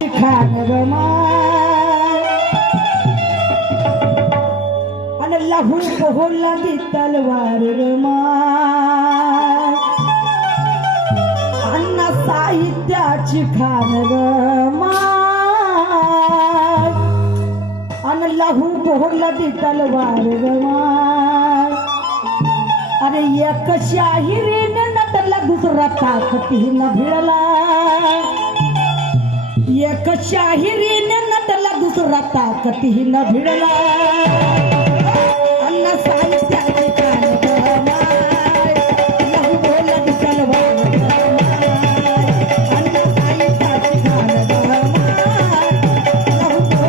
खान आणि लहू पोहला ती तलवार अण्णा साहित्याची खान आणि लहू पोहला ती तलवार अरे एक शाहिरीने नटला दुसरा ताकतीनं भिडला एक शाहिरीने नटला दुसरा ताकतीनं भिडला अण्णा साहित्याची खान लहू बोलला ती तलवार अण्णा साहित्याची खान लहू बोलला ती तलवार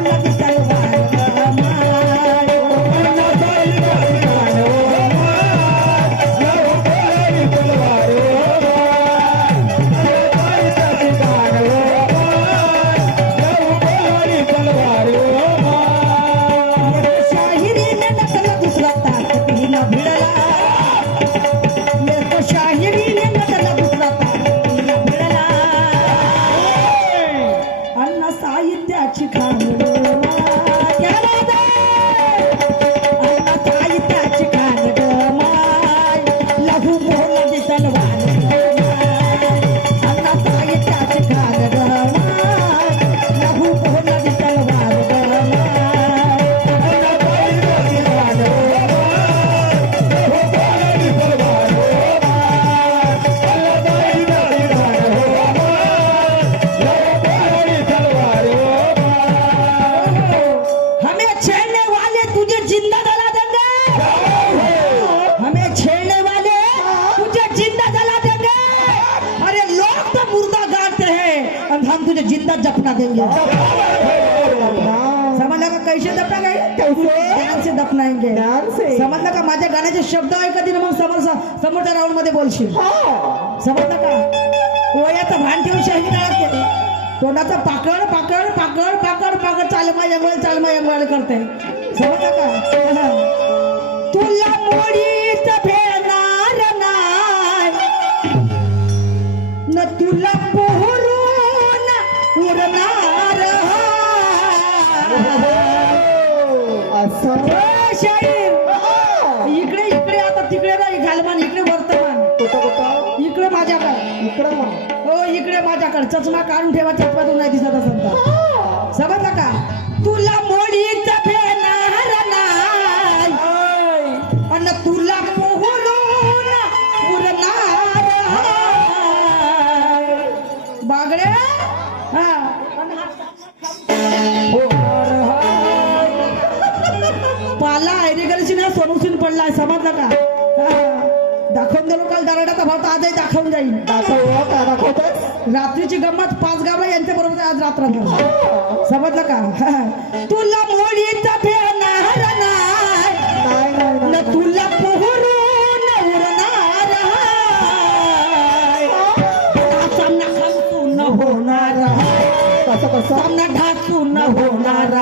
साहित्याची खान साहित्याची खान लहू बोलला ती तलवार अण्णा साहित्याची खान लहू बोलला ती तलवार हम तुझे जिंदा दफना देंगे समझला का कैसे दफनाएंगे ध्यान से दफनाएंगे समजलं का माझ्या गाण्याचे शब्द आहे कधी ना मग समोरच्या राऊंड मध्ये बोलशील समजलं का वयाचं भान ठेवून शहीद तोंडाचा पाकड पाकड पाकड पाकड पाकड चालमा यंगळ करते समजलं का तुला मोडीत फेरणार नाही न तुला इकडे इकडे आता तिकडे नाही घालमान इकडे वर्तमान इकडे माझ्याकडे इकडे हो इकडे माझ्याकडे चष्मा काढून ठेवा चष्मातून नाही दिसत असं समजलं का तुला मोडीत फेरणार नाही आणि तुला पोहरून उरणार बागडे हा पाला ऐरेगरची ना सोनूसून पडलाय समजलं का दाखवून दिलो काल दराडाचा भाव तर आजही दाखवून जाईल रात्रीची गंमत 5 गावला यांच्या बरोबर आज रात्र समजलं का तुला मोडीत फेरणार नाही न तुला पोहरून उरणार सामना खमसून होणार सामना ढासून होणार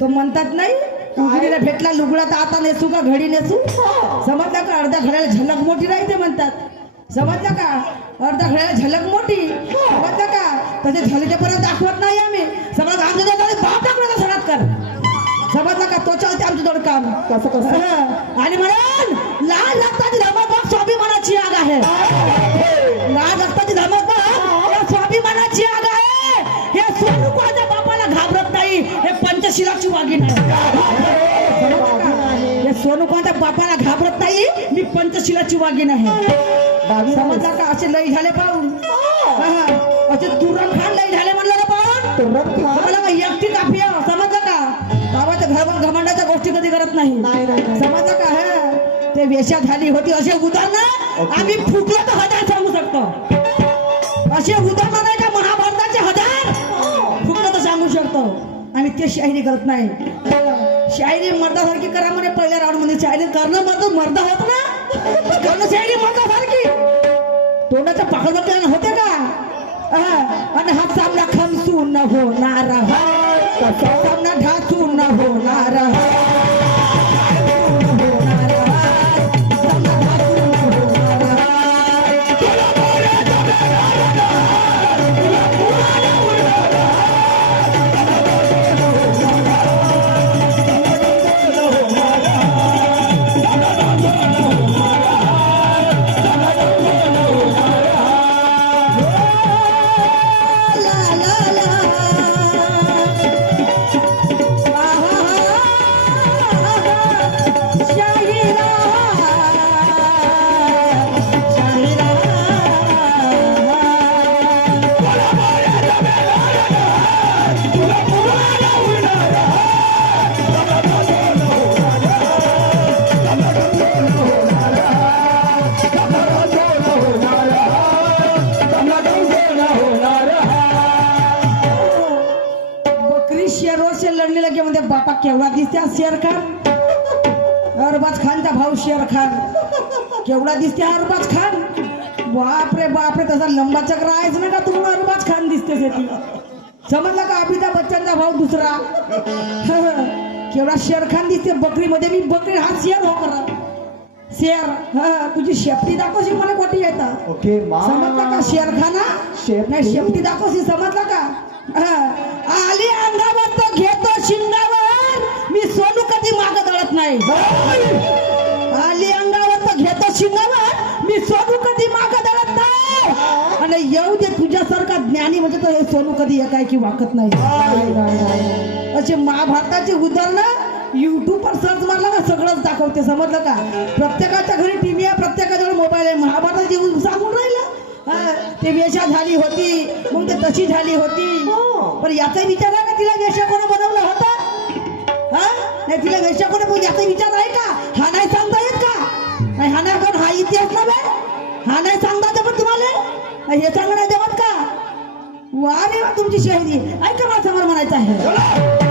तो म्हणतात नाही उघडीला भेटला लुगडा तर आता नेसू का घडी नेसू समजलं का अर्ध्या घड्याला झलक मोठी राहते म्हणतात समजलं का अर्ध्या घड्याला झलक मोठी समजलं का तसे झलकेपर्यंत दाखवत नाही आम्ही समज आमच्या बाप टाकण्याचा सरात कर समजलं का तो चालते आमचं दोन काम कसं कसं आणि म्हणून लाल रक्ताची धमक स्वाभिमानाची आग आहे लाल रक्ताची धमक स्वाभिमानाची आग आहे हे सोनू कोणाच्या बापाला घाबरत नाही हे पंचशिलाची वाघीण आहे हे सोनू कोणाच्या बापाला घाबरत नाही मी पंचशिलाची वाघीण आहे समजला का असे लई झाले पाहून असे तुरम खान लई झाले म्हणलं ना पाहून एकटी काफी समजलं का बाबाच्या घरभर घमंडाच्या गोष्टी कधी करत नाही समजलं का ते वेशा झाली होती असे उदाहरण आम्ही फुकलं तर 1000 सांगू शकतो. असे उदाहरण नाही का महाभारताचे 1000 फुकलं तर सांगू शकतो. आम्ही ते शायरी करत नाही. शायरी मर्दासारखी करा म्हणे पहिल्या राऊंड मध्ये. शायरी करणं मर्द होत ना, करणं शायरी मर्दासारखी. तोंडाच्या पाकळवट होते का? आणि हा सामना खमसून न होणार, सामना ढासून न होणार. लढलेला की म्हणते बापा केवढा दिसते शेर खान. अरबाज खानचा भाऊ शेर खान केवढा दिसते अरबाज खान. बापरे बापरे तसा लंबा चक्र आहेच ना का तुम्हाला अरबाज खान दिसते ती. समजला का? अमिताभ बच्चनचा भाऊ दुसरा केवढा शेर खान दिसते बकरीमध्ये. मी बकरी हा शेर हो करा शेर. तुझी शेपटी दाखवशी मला कोटी येतात. समजला का? शेर खाना नाही शेपटी दाखवशी. समजला का? आली अंगावर तो घेतो शिंगावर, मी सोनू कधी माग दळत नाही. आली अंगावर तो घेतो शिंगावर, मी सोनू कधी माग दळत नाही. आणि येऊ दे तुझ्यासारखा ज्ञानी म्हणजे तर हे सोनू कधी एकाएकी वाकत नाही. असे महाभारताची उदाहरणं युट्यूबवर सर्च मारला का सगळंच दाखवते. समजलं का? प्रत्येकाच्या घरी टीव्ही आहे, प्रत्येकाच्या मोबाईल आहे. महाभारताची सांगून राहिलं ते वेशा झाली होती मग ते तशी झाली होती. पण याचा विचार आहे का तिला वेशा कोण बनवलं होतं? नाही तिला वेशा कोण याचा विचार आहे का? हा नाही सांगता येत का? नाही हा नाही कोण हा इतिहास नव्हे. हा नाही सांगता येत पण तुम्हाला हे सांगणं जमत का? वा रे वा तुमची शायरी ऐका मला समोर म्हणायचं आहे.